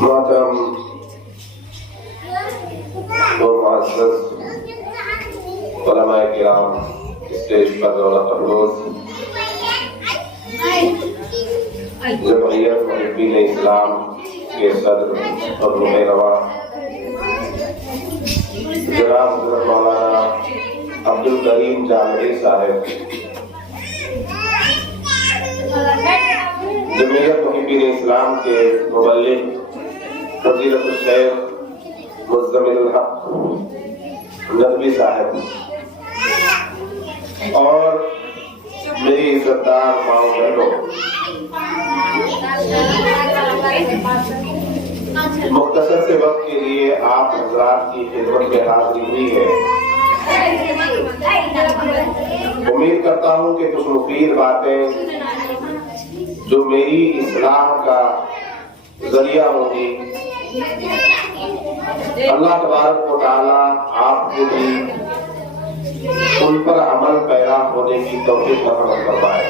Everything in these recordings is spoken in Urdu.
محترم اور معزز علماء کرام، اسٹیج پر دولت افروز، جمعیت محبین اسلام کے صدر اور رہنما جناب حضرت مولانا عبدالکریم جامعی صاحب، جمعیت محبین اسلام کے مبلغ فضیلت الشیخ مزمل الحق ندوی صاحب، اور میری عزتدار ماؤں بہنوں، مختصر سے وقت کے لیے آپ حضرات کی خدمت میں حاضری ہوئی ہے۔ امید کرتا ہوں کہ کچھ مفید باتیں جو میری اصلاح کا ذریعہ ہوگی، اللہ تبارک و تعالی آپ کو بھی ان پر عمل پیرا ہونے کی توفیق فراہم فرمائے۔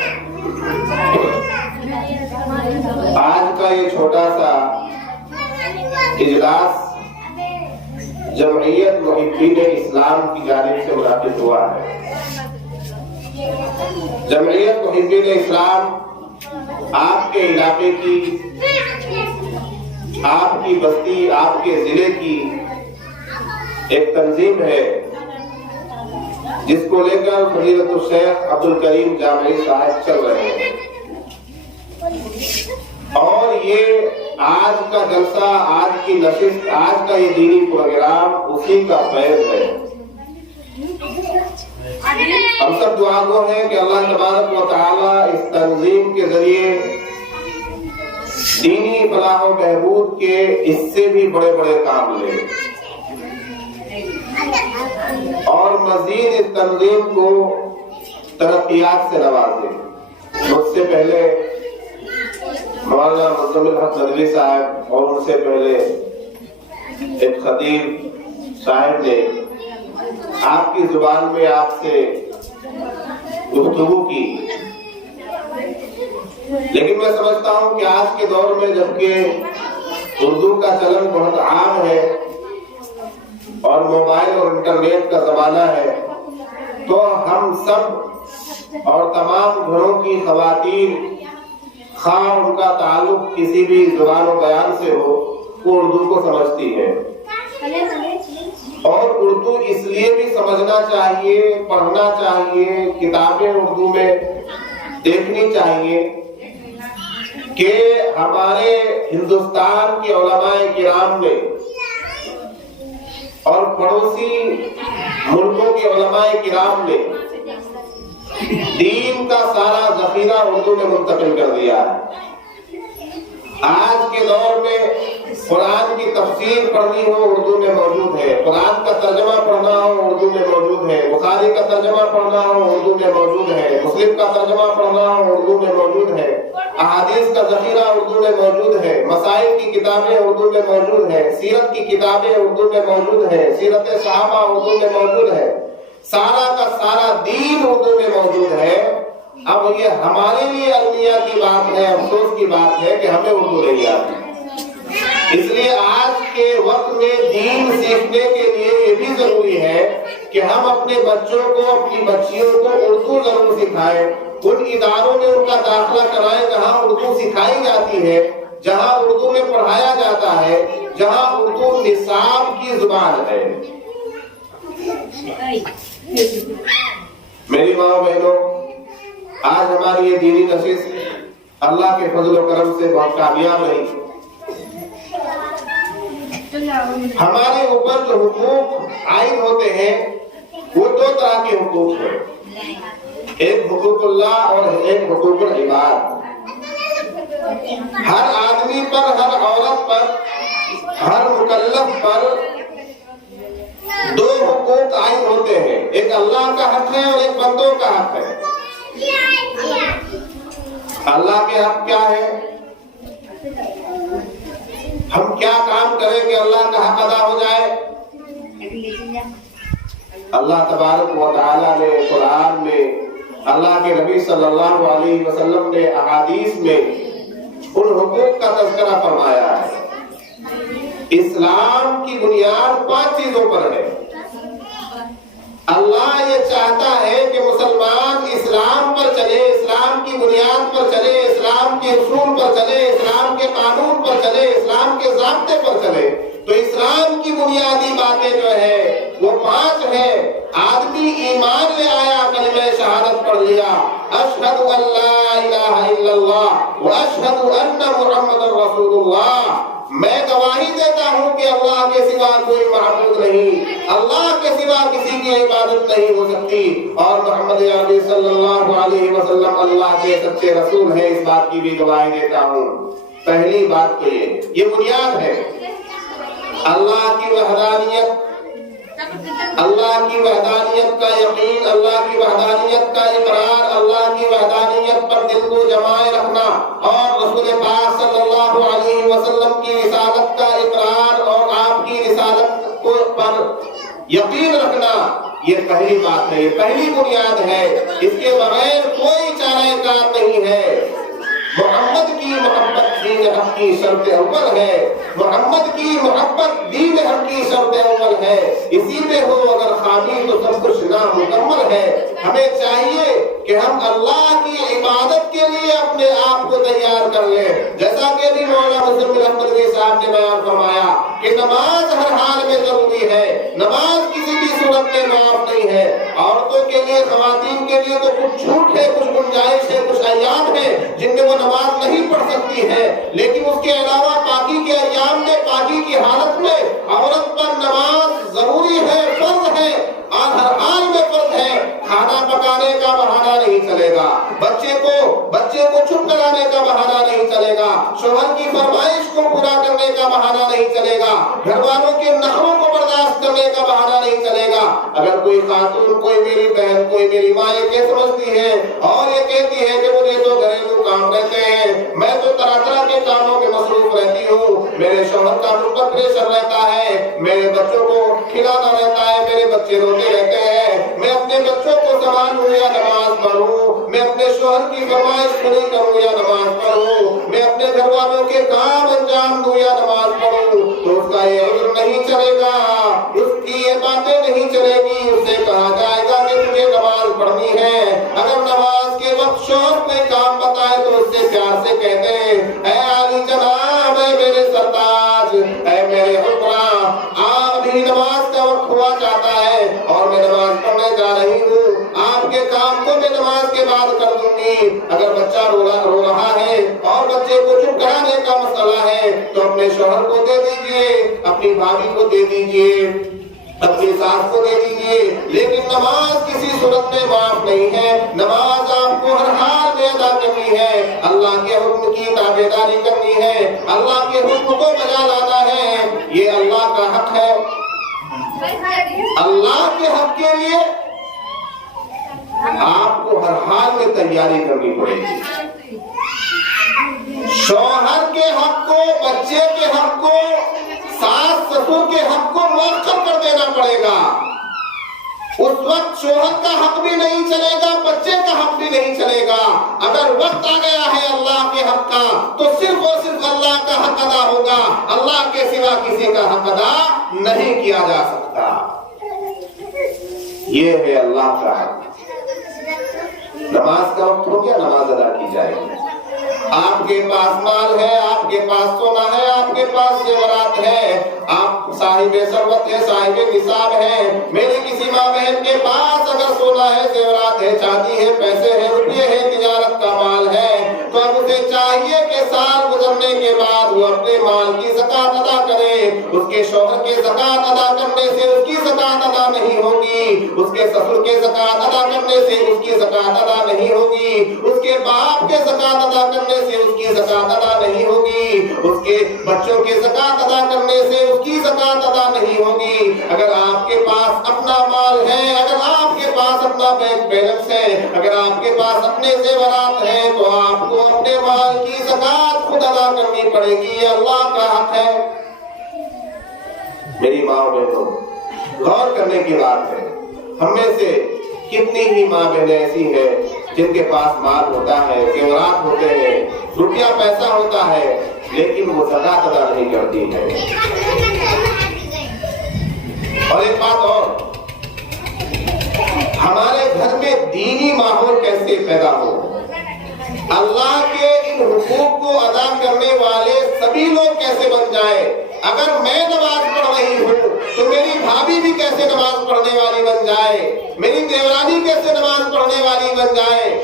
آج کا یہ چھوٹا سا اجلاس جمعیت محبین اسلام کی جانب سے منعقد ہوا ہے۔ جمعیت محبین اسلام آپ کے علاقے کی، آپ کی بستی، آپ کے ضلع کی ایک تنظیم ہے جس کو لے کر فضیلت الشیخ عبدالکریم جامعی صاحب چل رہے ہیں، اور یہ آج کا جلسہ، آج کی نشست، آج کا یہ دینی پروگرام اسی کا فیض ہے۔ ہم سب دعا گو ہیں کہ اللہ تبارک و تعالی اس تنظیم کے ذریعے دینی فلاح و بہبود کے اس سے بھی بڑے بڑے کام لے، اور مزید اس تنظیم کو ترقیات سے نوازے۔ مجھ سے پہلے مولانا مزمل الحق ندوی صاحب اور ان سے پہلے ایک خطیب صاحب نے آپ کی زبان میں آپ سے گفتگو کی، لیکن میں سمجھتا ہوں کہ آج کے دور میں جبکہ اردو کا چلن بہت عام ہے اور موبائل اور انٹرنیٹ کا زمانہ ہے، تو ہم سب اور تمام گھروں کی خواتین، خواہ ان کا تعلق کسی بھی زبان و بیان سے ہو، وہ اردو کو سمجھتی ہے، اور اردو اس لیے بھی سمجھنا چاہیے، پڑھنا چاہیے، کتابیں اردو میں دیکھنی چاہیے کہ ہمارے ہندوستان کے علماء کرام نے اور پڑوسی ملکوں کے علماء کرام نے دین کا سارا ذخیرہ اردو میں منتقل کر دیا ہے۔ آج کے دور میں قرآن کی تفسیر پڑھنی ہو اردو میں موجود ہے، قرآن کا ترجمہ پڑھنا ہو اردو میں موجود ہے، بخاری کا ترجمہ پڑھنا ہو اردو میں موجود ہے، مسلم کا ترجمہ پڑھنا ہو اردو میں موجود ہے، احادیث کا ذخیرہ اردو میں موجود ہے، مسائل کی کتابیں اردو میں موجود ہے، سیرت کی کتابیں اردو میں موجود ہے، سیرت صحابہ اردو میں موجود ہے، سارا کا سارا دین اردو میں موجود ہے۔ اب یہ ہمارے لیے المیہ کی بات ہے، افسوس کی بات ہے کہ ہمیں اردو نہیں آتی۔ اس لیے آج کے وقت میں دین سیکھنے کے لیے یہ بھی ضروری ہے کہ ہم اپنے بچوں کو، اپنی بچیوں کو اردو ضرور سکھائیں، ان اداروں میں ان کا داخلہ کرائیں جہاں اردو سکھائی جاتی ہے، جہاں اردو میں پڑھایا جاتا ہے، جہاں اردو نصاب کی زبان ہے۔ میری ماں بہنوں، آج ہماری یہ دینی نشست اللہ کے فضل و کرم سے بہت کامیاب رہی۔ ہمارے اوپر جو حقوق عائد ہوتے ہیں وہ دو طرح کے حقوق ہیں، ایک حقوق اللہ اور ایک حقوق العباد۔ ہر آدمی پر، ہر عورت پر، ہر مکلف پر دو حقوق عائد ہوتے ہیں، ایک اللہ کا حق ہے اور ایک بندوں کا حق ہے۔ اللہ کے حق کیا ہے؟ ہم کیا کام کریں کہ اللہ کا حق ادا ہو جائے؟ اللہ تبارک و تعالی نے قرآن میں، اللہ کے نبی صلی اللہ علیہ وسلم نے احادیث میں ان حقوق کا تذکرہ فرمایا ہے۔ اسلام کی بنیاد 5 چیزوں پر ہے۔ اللہ یہ چاہتا ہے کہ مسلمان اسلام پر چلے، اسلام کی بنیاد پر چلے، اسلام کے اصول پر چلے، اسلام کے قانون پر چلے، اسلام کے ضابطے پر چلے۔ تو اسلام کی بنیادی باتیں جو ہے وہ 5 ہیں۔ آدمی ایمان لے آیا، کلمہ شہادت پڑھ لیا، اشہد ان لا الہ الا اللہ واشہد ان محمد رسول اللہ، میں گواہی دیتا ہوں کہ اللہ کے سوا کوئی معبود نہیں، اللہ کے سوا کسی کی عبادت نہیں ہو سکتی، اور محمد عربی صلی اللہ علیہ وسلم اللہ کے سچے رسول ہیں، اس بات کی بھی گواہی دیتا ہوں۔ پہلی بات تو یہ بنیاد ہے۔ اللہ کی وحدانیت، اللہ کی وحدانیت کا یقین، اللہ کی وحدانیت کا اقرار، اللہ کی وحدانیت پر دل کو جمائے رکھنا، اور رسول پاک صلی اللہ علیہ وسلم کی رسالت کا اقرار اور آپ کی رسالت کو پر یقین رکھنا، یہ پہلی بات ہے، یہ پہلی بنیاد ہے۔ اس کے بغیر کوئی چارہ کار نہیں ہے۔ محمد کی محبت دین حق کی شرط اول ہے، محمد کی محبت دین حق کی شرط اول ہے۔ اسی میں ہو اگر خامی تو سب کچھ نامکمل ہے۔ ہمیں چاہیے کہ ہم اللہ کی عبادت کے لیے اپنے آپ کو تیار کر لیں، جیسا کہ بھی مولانا مزمل احمد رضوی صاحب نے بیان فرمایا کہ نماز ہر حال میں ضروری ہے، نماز کسی بھی صورت میں معاف نہیں ہے۔ عورتوں کے لیے، خواتین کے لیے تو کچھ چھوٹ ہے، کچھ گنجائش ہے، کچھ ایام ہے جن میں وہ نماز نہیں پڑھ سکتی ہے، لیکن اس کے علاوہ باقی کے ایام میں، باقی کی حالت میں عورت پر نماز ضروری ہے، فرض ہے، اور ہر حال میں فرض ہے۔ کھانا پکانے کا بہانہ نہیں چلے گا، بچے کو چپ کرانے کا بہانہ نہیں چلے گا، شوہر کی فرمائش کو پورا کرنے کا بہانہ نہیں چلے گا، گھر والوں کے نخروں کو برداشت کرنے کا بہانہ نہیں چلے گا۔ اگر کوئی خاتون، کوئی میری بہن، کوئی میری ماں یہ کہ سمجھتی ہے اور یہ کہتی ہے کہ مجھے تو گھریلو کام رہتے ہیں، میں تو طرح طرح کے کاموں میں مصروف رہتی ہوں، میرے شوہر کا مجھ پر پریشر رہتا ہے، میرے بچوں کو کھلانا رہتا ہے، میرے بچے روتے رہتے ہیں، میں اپنے بچوں کو سنبھالوں یا نماز پڑھوں، میں اپنے شوہر کی فرمائش پوری کروں یا نماز پڑھوں، میں اپنے گھر والوں کے کام انجام دوں یا نماز پڑھوں، تو اس کا یہ عذر نہیں چلے گا، اس کی یہ باتیں نہیں چلے گی۔ اس سے کہا جائے گا کہ تجھے نماز پڑھنی ہے۔ اگر نماز کے وقت شوہر کوئی کام بتائے تو اس سے پیار سے کہتے ہیں، اے علی جناب، اے میرے سرتاج، اے میرے حکمراں، آپ بھی نماز کا وقت ہوا چاہتا ہے اور میں نماز پڑھنے جا رہی ہوں، آپ کے کام کو میں نماز کے بعد کر دوں گی۔ اگر بچہ رو رہا ہے اور بچے کو چپ کرانے کا مسئلہ ہے تو اپنے شوہر کو دے دیجئے، اپنی بھابھی کو دے دیجئے، اپنی ساس کو دے دیجئے، لیکن نماز کسی صورت میں معاف نہیں ہے۔ نماز آپ کو ہر حال میں ادا کرنی ہے، اللہ کے حکم کی تابعداری کرنی ہے، اللہ کے حکم کو بجا لانا ہے، یہ اللہ کا حق ہے۔ اللہ کے حق کے لیے آپ کو ہر حال میں تیاری کرنی پڑے گی۔ شوہر کے حق کو، بچے کے حق کو، ساس سسر کے حق کو مؤخر کر دینا پڑے گا۔ اس وقت شوہر کا حق بھی نہیں چلے گا، بچے کا حق بھی نہیں چلے گا۔ اگر وقت آ گیا ہے اللہ کے حق کا تو صرف اور صرف اللہ کا حق ادا ہوگا، اللہ کے سوا کسی کا حق ادا نہیں کیا جا سکتا۔ یہ ہے اللہ کا حق۔ نماز کا وقت ہو گیا، نماز ادا کی جائے گی۔ آپ کے پاس مال ہے، آپ کے پاس سونا ہے، آپ کے پاس زیورات ہے، آپ صاحب ثروت ہے، صاحب نصاب ہے۔ میری کسی ماں بہن کے پاس اگر سونا ہے، زیورات ہے، چاندی ہے، پیسے ہیں، روپے ہیں، تجارت کا مال ہے، تو اب اسے چاہیے کہ سال گزرنے کے بعد وہ اپنے مال کی زکات ادا کرے۔ اس کے شوہر کے زکات ادا کرنے سے اس کی زکات ادا نہیں ہوگی، اس کے سسر کے زکات ادا کرنے سے اس کی زکات ادا نہیں ہوگی، اس کے باپ کے زکات ادا کرنے سے اس کی زکات ادا نہیں ہوگی، اس کے بچوں کے زکات ادا کرنے سے اس کی زکات ادا نہیں ہوگی۔ اگر آپ کے پاس اپنا مال ہے، اگر آپ کے پاس اپنا بینک بیلنس ہے، اگر آپ کے پاس اپنے زیورات ہیں، تو آپ کو اپنے مال کی زکات خود ادا کرنی پڑے گی، یہ اللہ کا حق ہے۔ میری ماں بہنوں، غور کرنے کی بات ہے، ہم میں سے کتنی ہی ماں بہنیں ایسی ہیں جن کے پاس مال ہوتا ہے، زیورات ہوتے ہیں، روپیہ پیسہ ہوتا ہے، لیکن وہ زکات ادا نہیں کرتی ہے۔ اور ایک بات اور، ہمارے گھر میں دینی ماحول کیسے پیدا ہو؟ اللہ کے ان حقوق کو ادا کرنے والے سبھی لوگ کیسے بن جائیں؟ اگر میں نماز پڑھ رہی ہوں تو میری بھابھی بھی کیسے نماز پڑھنے والی بن جائے، میری دیورانی کیسے نماز پڑھنے والی بن جائے،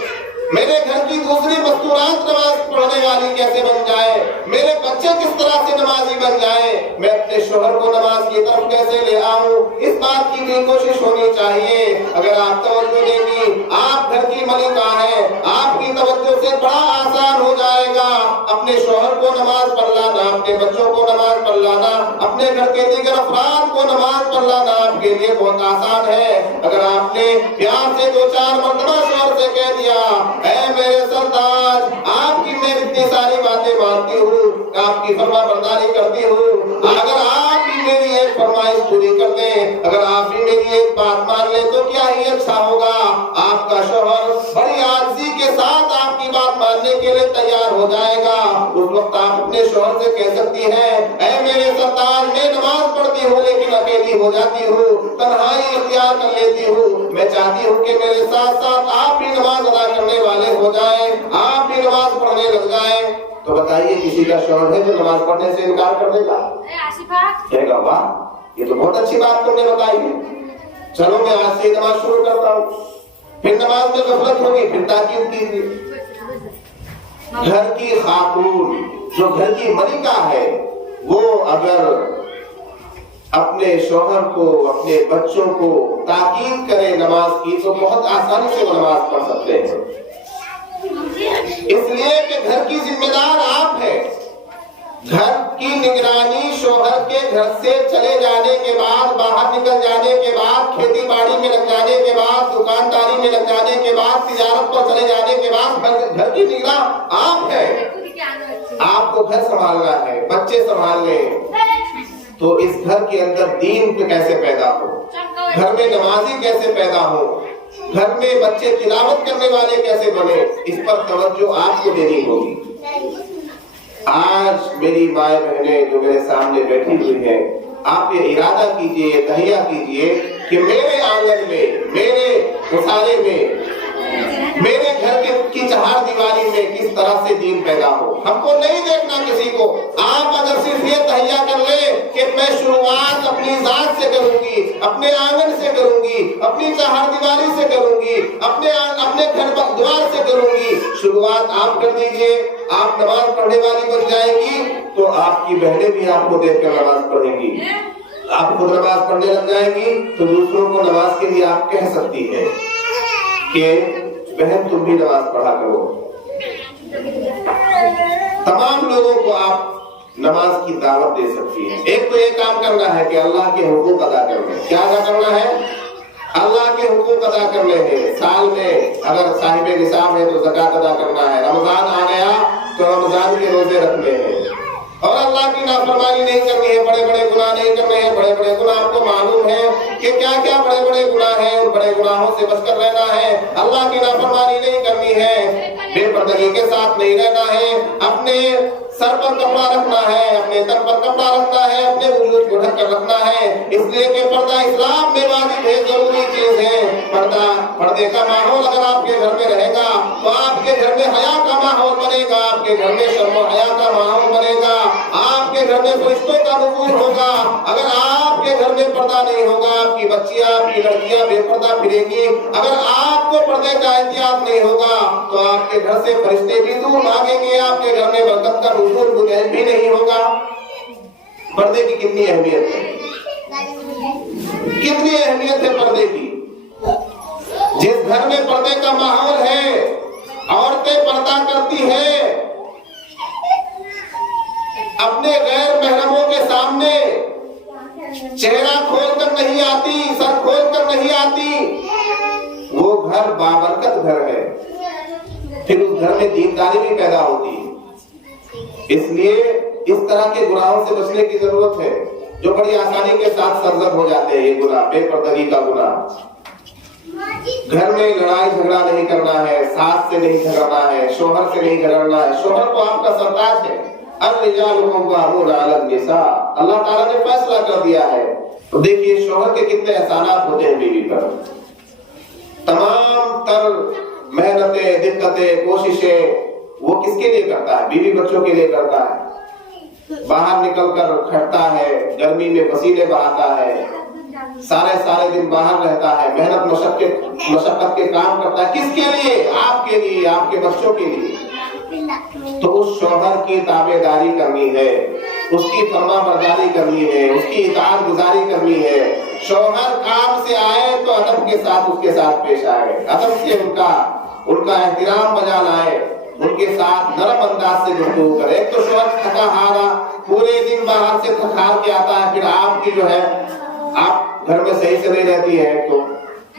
میرے گھر کی دوسری مستورات نماز پڑھنے والی کیسے بن جائے، میرے بچے کس طرح سے نمازی بن جائے، میں اپنے شوہر کو نماز کی طرف کیسے لے آؤں، اس بات کی بھی کوشش ہونی چاہیے۔ اگر آپ توجہ دیں گی، آپ گھر کی ملکہ ہیں، آپ کی توجہ سے بڑا آسان ہو جائے گا اپنے شوہر کو نماز پڑھ لانا، اپنے بچوں کو نماز پڑھ لانا، اپنے گھر کے دیگر افراد کو نماز پڑھ لانا آپ کے لیے بہت آسان ہے۔ اگر آپ نے پیار سے 2-4 مرتبہ شوہر سے کہہ دیا، اے میرے سردار، آپ کی میں اتنی ساری باتیں مانتی ہوں، آپ کی فرما برداری کرتی ہوں، اگر آپ بھی میری ایک فرمائش پوری کر دیں، اگر آپ بھی میری ایک بات مان لیں تو کیا ہی اچھا ہوگا۔ آپ کا شوہر بڑی عاجزی کے ساتھ آپ کی بات ماننے کے لیے تیار ہو جائے گا۔ اس وقت آپ اپنے شوہر سے کہہ سکتی ہیں، اے میرے سردار، میں نماز پڑھتی ہوں لیکن اکیلی ہو جاتی ہوں، تنہائی اختیار کر لیتی ہوں، میں چاہتی ہوں کہ میرے ساتھ ساتھ آپ بھی نماز ادا کرنے والے ہو جائیں، آپ بھی نماز پڑھنے لگ جائیں۔ تو بتائیے کسی کا شوہر ہے جو نماز پڑھنے سے انکار کر دے گا؟ کہے گا واہ یہ تو بہت اچھی بات تم نے بتائی ہے، چلو میں آج سے نماز شروع کرتا ہوں۔ پھر نماز میں غفلت ہوگی، پھر تاکید کیجیے۔ گھر کی خاتون جو گھر کی ملکہ ہے، وہ اگر اپنے شوہر کو، اپنے بچوں کو تاکید کرے نماز کی تو بہت آسانی سے وہ نماز پڑھ سکتے ہیں، اس لیے کہ گھر کی ذمہ دار آپ ہیں۔ گھر کی نگرانی شوہر کے گھر سے چلے جانے کے بعد، باہر نکل جانے کے بعد، کھیتی باڑی میں لگ جانے کے بعد، دکانداری میں لگ جانے کے بعد، تجارت پر چلے جانے کے بعد گھر کی نگراں آپ ہیں۔ آپ کو گھر سنبھالنا ہے، بچے سنبھالنے ہیں، تو اس گھر کے اندر دین کیسے پیدا ہو، گھر میں نمازی کیسے پیدا ہو، گھر میں بچے تلاوت کرنے والے کیسے بنے، اس پر توجہ آپ کو دینی ہوگی۔ آج میری مائیں بہنیں جو میرے سامنے بیٹھی ہوئی ہیں، آپ یہ ارادہ کیجئے، تہیہ کیجئے کہ میرے آنگن میں، میرے مسالے میں، میرے گھر کی چہار دیواری میں کس طرح سے دین پیدا ہو۔ ہم کو نہیں دیکھنا کسی کو، آپ اگر صرف یہ تہیہ کر لیں کہ میں شروعات اپنی ذات سے کروں گی، اپنے آنگن سے کروں گی، اپنی چہار دیواری سے کروں گی، اپنے گھر دوار سے کروں گی، شروعات آپ کر دیجئے، آپ نماز پڑھنے والی بن جائیں گی تو آپ کی بہنیں بھی آپ کو دیکھ کر نماز پڑھیں گی، آپ خود نماز پڑھنے لگ جائیں گی تو دوسروں کو نماز کے لیے آپ کہہ سکتی ہیں کہ بہن تم بھی نماز پڑھا کرو۔ تمام لوگوں کو آپ نماز کی دعوت دے سکتی ہیں۔ ایک تو یہ کام کرنا ہے کہ اللہ کے حقوق ادا کرنے، کیا ادا کرنا ہے؟ اللہ کے حقوق ادا کرنے ہیں۔ سال میں اگر صاحب نصاب ہے تو زکات ادا کرنا ہے، رمضان آ گیا تو رمضان کے روزے رکھنے ہیں، اور اللہ کی نافرمانی نہیں کرنی ہے، بڑے بڑے گناہ نہیں کرنے ہیں۔ بڑے بڑے گناہ آپ کو معلوم ہے کہ کیا کیا بڑے بڑے گناہ ہیں، ان بڑے گناہوں سے بچ کر رہنا ہے، اللہ کی نافرمانی نہیں کرنی ہے، بے پردگی کے ساتھ نہیں رہنا ہے، اپنے سر پر کپڑا رکھنا ہے، اپنے تن پر کپڑا رکھنا ہے، اپنے وجود کو ڈھک کر رکھنا ہے، اس لیے کہ پردہ اسلام میں واجب ہے، ضروری چیز ہے۔ پردے کا ماحول اگر آپ کے گھر میں رہے گا تو آپ کے گھر میں حیا کا ماحول بنے گا، آپ کے گھر میں شرم و حیا کا ماحول بنے گا، آپ کے گھر میں فرشتوں کا نزول ہوگا۔ اگر آپ کے گھر میں پردہ نہیں ہوگا، آپ کی بچیاں، آپ کی لڑکیاں بے پردہ پھریں گی، اگر آپ کو پردے کا احتیاط نہیں ہوگا تو آپ کے گھر سے فرشتے بھی دور بھاگیں گے، آپ کے گھر میں برکت کا نزول بھی نہیں ہوگا۔ پردے کی کتنی اہمیت ہے، کتنی اہمیت ہے پردے کی۔ جس گھر میں پردے کا ماحول ہے، عورتیں پردہ کرتی ہیں، اپنے غیر محرموں کے سامنے چہرہ کھول کر نہیں آتی، سر کھول کر نہیں آتی، وہ گھر بابرکت گھر ہے، پھر اس گھر میں دینداری بھی پیدا ہوتی ہے۔ اس لیے اس طرح کے گناہوں سے بچنے کی ضرورت ہے جو بڑی آسانی کے ساتھ سرزد ہو جاتے ہیں۔ یہ گناہ، بے پردگی کا گناہ، گھر میں لڑائی جھگڑا نہیں کرنا ہے، ساس سے نہیں جھگڑنا ہے، شوہر سے نہیں جھگڑنا ہے۔ شوہر تو آپ کا سرتاج ہے، الرجال قوامون علی النساء، اللہ تعالیٰ نے فیصلہ کر دیا ہے۔ تو دیکھیے شوہر کے کتنے احسانات ہوتے ہیں بیوی پر، تمام تر محنتیں، دقتیں، کوششیں وہ کس کے لیے کرتا ہے؟ بیوی بچوں کے لیے کرتا ہے، باہر نکل کر کھٹتا ہے، گرمی میں پسینے بہاتا ہے، سارے دن باہر رہتا ہے، محنت مشقت کے کام کرتا ہے، کس کے لیے؟ آپ کے لیے، آپ کے بچوں کے لیے۔ تو اس شوہر کی تابعداری کرنی ہے، اس کی فرما برداری کرنی ہے، اس کی اطاعت گزاری کرنی ہے۔ شوہر کام سے آئے تو ادب کے ساتھ اس کے ساتھ پیش آئے، ادب سے ان کا احترام بجا لائے، ان کے ساتھ نرم انداز سے گفتگو کرے۔ ایک تو شوہر تھکا ہارا پورے دن باہر سے تھک ہار کے آتا ہے، پھر آپ کی جو ہے آپ گھر میں صحیح سے نہیں رہتی ہے، تو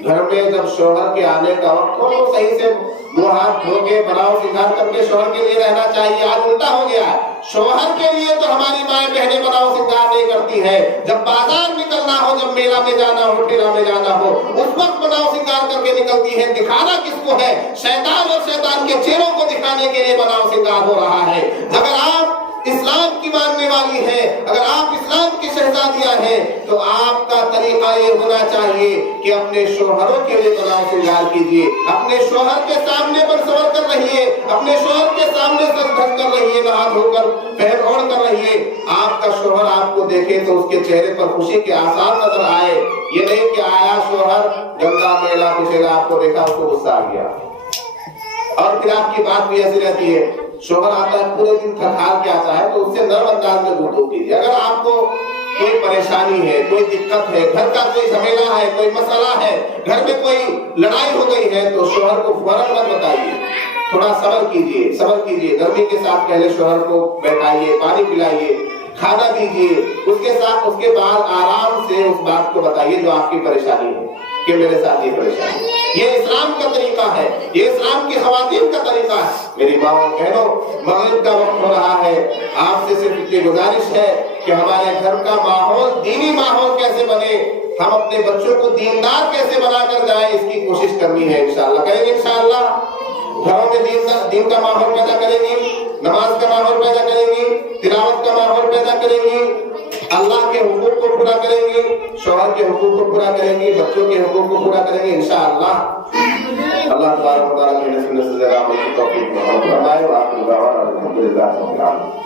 گھر میں جب شوہر کے آنے کا وقت ہو تو صحیح سے منہ ہاتھ دھو کے بناؤ سنگار کر کے شوہر کے لیے رہنا چاہیے۔ آج الٹا ہو گیا ہے، شوہر کے لیے تو ہماری مائیں بہنیں بناؤ سنگار نہیں کرتی ہے، جب بازار نکلنا ہو، جب میلہ میں جانا ہو، ٹھیلا میں جانا ہو، اس وقت بناؤ سنگار کر کے نکلتی ہے۔ دکھانا کس کو ہے؟ شیطان اور شیطان کے چہروں کو دکھانے کے لیے بناؤ سنگار ہو رہا ہے۔ اگر آپ اسلام کی ماننے والی ہے، اگر آپ اسلام کی شہزادیاں ہیں، تو آپ کا طریقہ یہ ہونا چاہیے کہ اپنے شوہروں کے لیے بناؤ سنگار کیجیے، اپنے شوہر کے سامنے پر سور کر رہیے، اپنے شوہر کے سامنے سر ڈھک کر رہیے، نہا دھو کر پہن اوڑھ کر رہیے۔ آپ کا شوہر آپ کو دیکھے تو اس کے چہرے پر خوشی کے آثار نظر آئے، یہ نہیں کہ آیا شوہر گندا میلا کچیلا، آپ کو دیکھا اس کو غصہ آ گیا، اور پھر آپ کی بات بھی ایسی رہتی ہے۔ شوہر آتا ہے پورے دن تھک ہار کے آتا ہے تو اس سے نرم انداز میں گفتگو کیجیے۔ اگر آپ کو کوئی پریشانی ہے، کوئی دقت ہے، گھر کا کوئی جھمیلا ہے، کوئی مسئلہ ہے، گھر میں کوئی لڑائی ہو گئی ہے، تو شوہر کو فوراً مت بتائیے، تھوڑا صبر کیجیے، نرمی کے ساتھ پہلے شوہر کو بیٹھائیے، پانی پلائیے، کھانا دیجیے، اس کے ساتھ اس کے بعد آرام سے اس بات کو بتائیے جو آپ کی پریشانی ہے کہ میرے ساتھ یہ پریشانی ہے۔ یہ اسلام کا طریقہ ہے، یہ اسلام کی خواتین کا طریقہ ہے۔ میری ماں بہنوں، مغرب کا وقت ہو رہا ہے، آپ سے صرف اتنی گزارش ہے کہ ہمارے گھر کا ماحول دینی ماحول کیسے بنے، ہم اپنے بچوں کو دیندار کیسے بنا کر جائیں، اس کی کوشش کرنی ہے۔ انشاءاللہ کریں گے، انشاءاللہ گھروں میں دین کا ماحول پیدا کریں گی، نماز کا ماحول پیدا کریں گی، تلاوت کا ماحول پیدا کریں گی، اللہ کے حقوق کو پورا کریں گی، شوہر کے حقوق کو پورا کریں گی، بچوں کے حقوق کو پورا کریں گے انشاءاللہ۔ اللہ تبارک و تعالیٰ کی نصیب سے زیادہ ہم کو توفیق عطا فرمائے۔ وآخر دعوانا الحمدللہ رب العالمین۔